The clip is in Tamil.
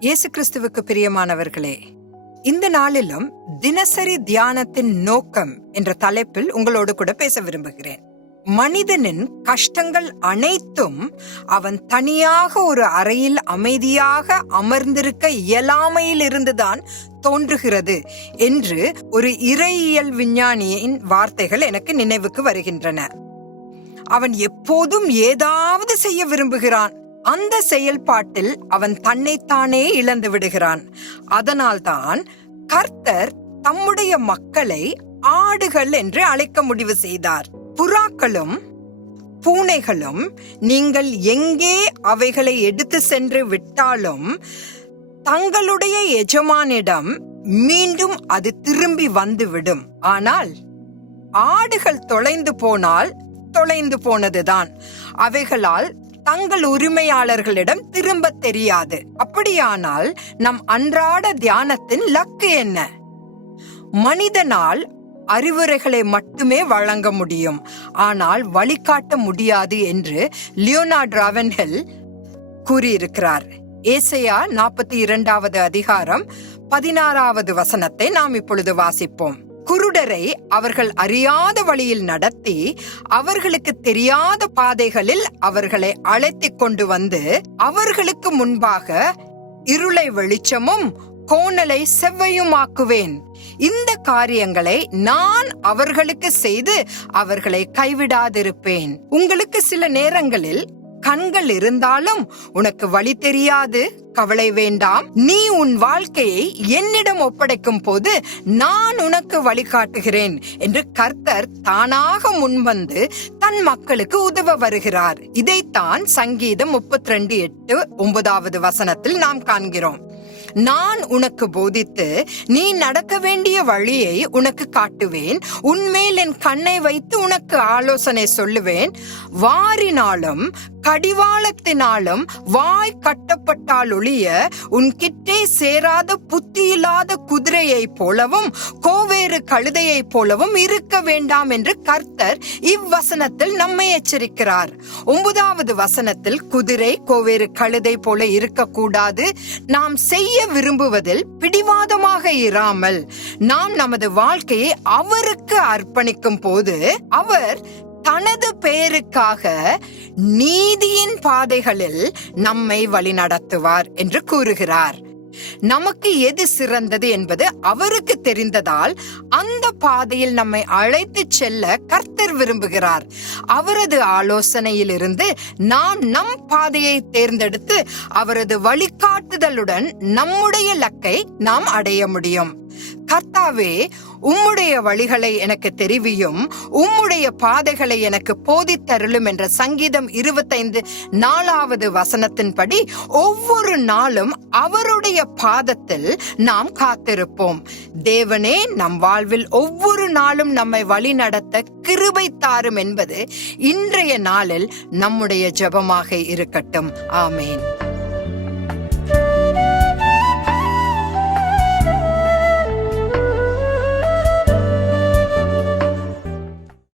இயேசு கிறிஸ்துவுக்கு பிரியமானவர்களே இந்த நாளிலும் தினசரி தியானத்தின் நோக்கம் என்ற தலைப்பில் உங்களோடு கூட பேச விரும்புகிறேன். மனிதனின் கஷ்டங்கள் அனைத்தும் அவன் தனியாக ஒரு அறையில் அமைதியாக அமர்ந்திருக்க இயலாமையில் இருந்துதான் தோன்றுகிறது என்று ஒரு இறையியல் விஞ்ஞானியின் வார்த்தைகள் எனக்கு நினைவுக்கு வருகின்றன. அவன் எப்போதும் ஏதாவது செய்ய விரும்புகிறான். அந்த செயல்பாட்டில் அவன் தன்னைத்தானே இழந்து விடுகிறான். அதனால்தான் கர்த்தர் தம்முடைய மக்களை ஆடுகள் என்று அழைக்க முடிவு செய்தார். புறாக்களும் பூனைகளும் நீங்கள் எங்கே அவைகளை எடுத்து சென்று விட்டாலும் தங்களுடைய எஜமானிடம் மீண்டும் அது திரும்பி வந்துவிடும். ஆனால் ஆடுகள் தொலைந்து போனால் தொலைந்து போனதுதான். அவைகளால் தங்கள் உரிமையாளர்களிடம் திரும்ப தெரியாது. அப்படியானால் நம் அன்றாட தியானத்தின் லக்கு என்ன? மனிதனால் அறிவுரைகளை மட்டுமே வழங்க முடியும். ஆனால் வழிகாட்ட முடியாது என்று லியோனார்ட் ராவன்ஹெல் கூறியிருக்கிறார். ஏசையா நாற்பத்தி இரண்டாவது அதிகாரம் பதினாறாவது வசனத்தை நாம் இப்பொழுது வாசிப்போம். குருடரை அவர்கள் அறியாத வழியில் நடத்தி அவர்களுக்கு தெரியாத பாதைகளில் அவர்களை அழைத்துக் கொண்டு வந்து அவர்களுக்கு முன்பாக இருளை வெளிச்சமும் கோணலை செவ்வையுமாக்குவேன். இந்த காரியங்களை நான் அவர்களுக்கு செய்து அவர்களை கைவிடாதிருப்பேன். உங்களுக்கு சில நேரங்களில் கண்கள் இருந்தாலும் உனக்கு வழி தெரியாது. கவலை வேண்டாம். நீ உன் வாழ்க்கையை என்னிடம் ஒப்படைக்கும் போது நான் உனக்கு வழிகாட்டுகிறேன் என்று கர்த்தர் தானாக முன்வந்து தன் மக்களுக்கு உதவ வருகிறார். இதைத்தான் சங்கீதம் முப்பத்தி ரெண்டு எட்டு ஒன்பதாவது வசனத்தில் நாம் காண்கிறோம். நான் உனக்கு போதித்து நீ நடக்க வேண்டிய வழியை உனக்கு காட்டுவேன். உன்மேல் என் கண்ணை வைத்து உனக்கு ஆலோசனை சொல்லுவேன். வாரினாலும் கடிவாளத்தினாலும் வாய் கட்டப்பட்டால் ஒழிய உன் கிட்டே சேராத புத்தி இல்லாத போலவும் கோவேறு கழுதையைப் போலவும் இருக்க வேண்டாம் என்று கர்த்தர் இவ்வசனத்தில் நம்மை எச்சரிக்கிறார். ஒன்பதாவது வசனத்தில் குதிரை கோவேறு கழுதை போல இருக்கக்கூடாது. நாம் செய்ய விரும்புவதில் பிடிவாதமாக இராமல் நாம் நமது வாழ்க்கையை அவருக்கு அர்ப்பணிக்கும் போது அவர் தனது பெயருக்காக நீதியின் பாதைகளில் நம்மை வழிநடத்துவார் என்று கூறுகிறார். நமக்கு எது சிறந்தது என்பது அவருக்கு தெரிந்ததால் அந்த பாதையில் நம்மை அழைத்து செல்ல கர்த்தர் விரும்புகிறார். அவரது ஆலோசனையிலிருந்து நாம் நம் பாதையை தேர்ந்தெடுத்து அவரது வழிகாட்டுதலுடன் நம்முடைய லக்கை நாம் அடைய முடியும். கர்த்தாவே உம்முடைய வழிகளை எனக்கு தெரிவியும் உம்முடைய பாதைகளை எனக்கு போதித்தருளும் என்ற சங்கீதம் இருபத்தைந்து நாலாவது வசனத்தின்படி ஒவ்வொரு நாளும் அவருடைய பாதத்தில் நாம் காத்திருப்போம். தேவனே நம் வாழ்வில் ஒவ்வொரு நாளும் நம்மை வழி நடத்த கிருபை தாரும் என்பது இன்றைய நாளில் நம்முடைய ஜெபமாக இருக்கட்டும். ஆமேன்.